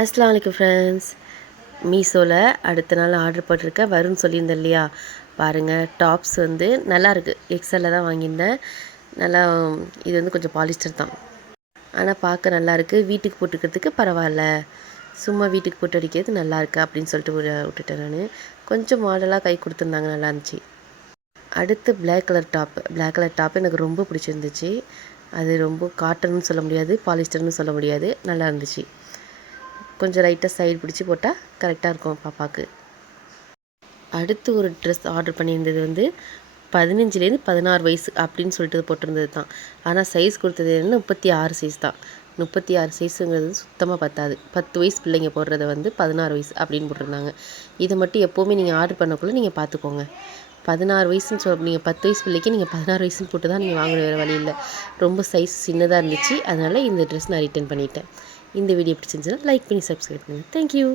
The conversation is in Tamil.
அஸ்ஸலாமு அலைக்கும் ஃப்ரெண்ட்ஸ். மீஷோவில் அடுத்த நாள் ஆர்டர் போட்டிருக்கேன், வரும்னு சொல்லியிருந்தேன் இல்லையா? பாருங்கள், டாப்ஸ் வந்து நல்லாயிருக்கு. எக்ஸலில் தான் வாங்கியிருந்தேன். நல்லா இது வந்து கொஞ்சம் பாலிஸ்டர் தான், ஆனால் பார்க்க நல்லாயிருக்கு. வீட்டுக்கு போட்டுக்கிறதுக்கு பரவாயில்ல, சும்மா வீட்டுக்கு போட்டு அடிக்கிறது நல்லாயிருக்கு அப்படின்னு சொல்லிட்டு விட்டுட்டேன். நான் கொஞ்சம் மாடலாக கை கொடுத்துருந்தாங்க, நல்லா இருந்துச்சு. அடுத்து பிளாக் கலர் டாப் எனக்கு ரொம்ப பிடிச்சிருந்துச்சு. அது ரொம்ப காட்டன்னு சொல்ல முடியாது, பாலிஸ்டர்னு சொல்ல முடியாது, நல்லா இருந்துச்சு. கொஞ்சம் லைட்டாக சைடு பிடிச்சி போட்டால் கரெக்டாக இருக்கும் பாப்பாவுக்கு. அடுத்து ஒரு ட்ரெஸ் ஆர்டர் பண்ணியிருந்தது வந்து 15லேருந்து 16 வயசு அப்படின்னு சொல்லிட்டு போட்டிருந்தது தான். ஆனால் சைஸ் கொடுத்தது என்ன 36 சைஸ் தான். 36 சைஸுங்கிறது சுத்தமாக பத்தாது. 10 வயசு பிள்ளைங்க போடுறத வந்து 16 வயசு அப்படின்னு போட்டிருந்தாங்க. இதை மட்டும் எப்போவுமே நீங்கள் ஆர்டர் பண்ணக்குள்ளே நீங்கள் பார்த்துக்கோங்க. 16 வயசுன்னு நீங்கள் 10 வயசு பிள்ளைக்கு நீங்கள் 16 வயசுன்னு போட்டு தான் நீங்கள் வாங்கணும், வேறு வழி இல்லை. ரொம்ப சைஸ் சின்னதாக இருந்துச்சு, அதனால் இந்த ட்ரெஸ் நான் ரிட்டர்ன் பண்ணிட்டேன். இந்த வீடியோ பிடிச்சிருந்துச்சுன்னா லைக் பண்ணி சப்ஸ்கிரைப் பண்ணுங்கள். தேங்க்யூ.